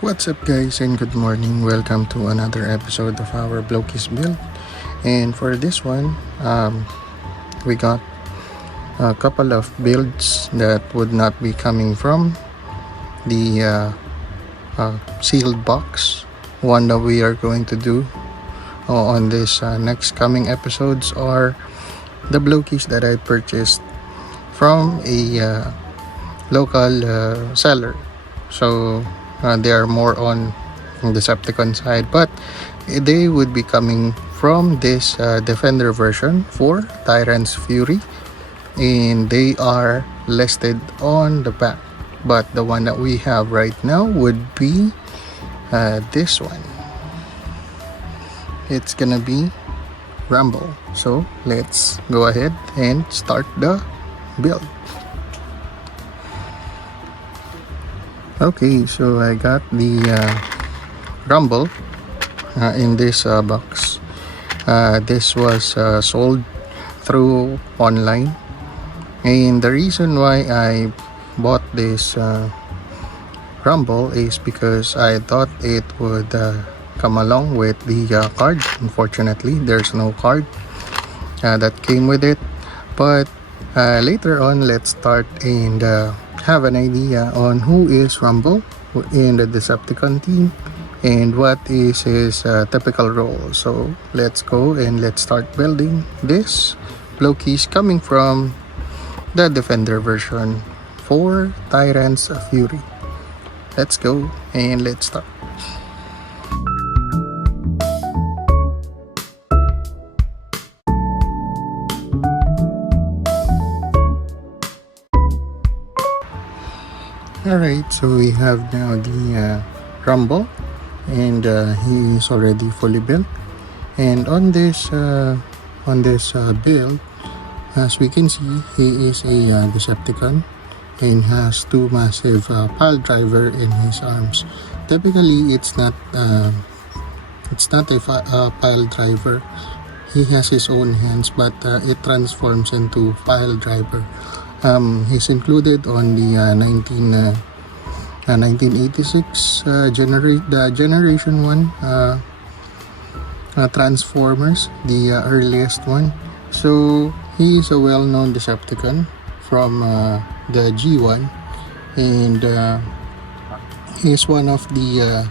What's up guys and good morning, welcome to another episode of our Blokees build. And for this one, we got a couple of builds that would not be coming from the sealed box. One that we are going to do on this next coming episodes are the Blokees that I purchased from a local seller. So they are more on the Decepticon side, but they would be coming from this Defender version for Tyrant's Fury, and they are listed on the back. But the one that we have right now would be this one. It's gonna be Rumble. So let's go ahead and start the build. Okay, so I got the Rumble in this box. This was sold through online, and the reason why I bought this Rumble is because I thought it would come along with the card. Unfortunately, there's no card that came with it, but later on, let's start and have an idea on who is Rumble in the Decepticon team and what is his typical role. So let's go and let's start building this Blokees coming from the Defender version for Tyrant's Fury. Let's go and let's start. Alright, so we have now the Rumble, and he is already fully built. And on this build, as we can see, he is a Decepticon and has two massive pile driver in his arms. Typically, it's not a pile driver. He has his own hands, but it transforms into pile driver. He's included on the 1986 generation 1 Transformers, the earliest one. So he is a well-known Decepticon from the G1, and he is one of the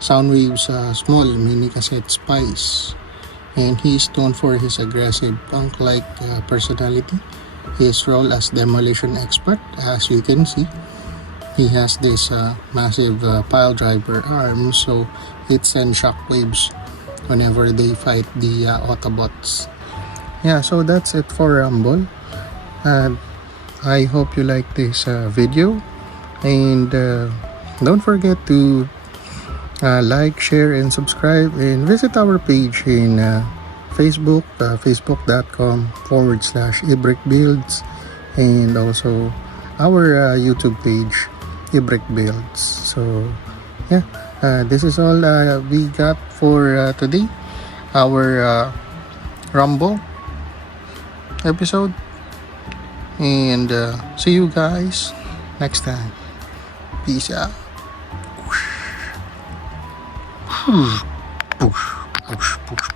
Soundwave's small mini cassette spies, and he is known for his aggressive punk-like personality. His role as demolition expert, as you can see, he has this massive pile driver arm, so it sends shockwaves whenever they fight the Autobots. Yeah, so that's it for Rumble. I hope you like this video, and don't forget to like, share, and subscribe, and visit our page in Facebook, facebook.com/Ybrik Builds, and also our YouTube page, Ybrik Builds. So yeah, this is all we got for today, our Rumble episode, and see you guys next time. Peace out. Push, push, push, push.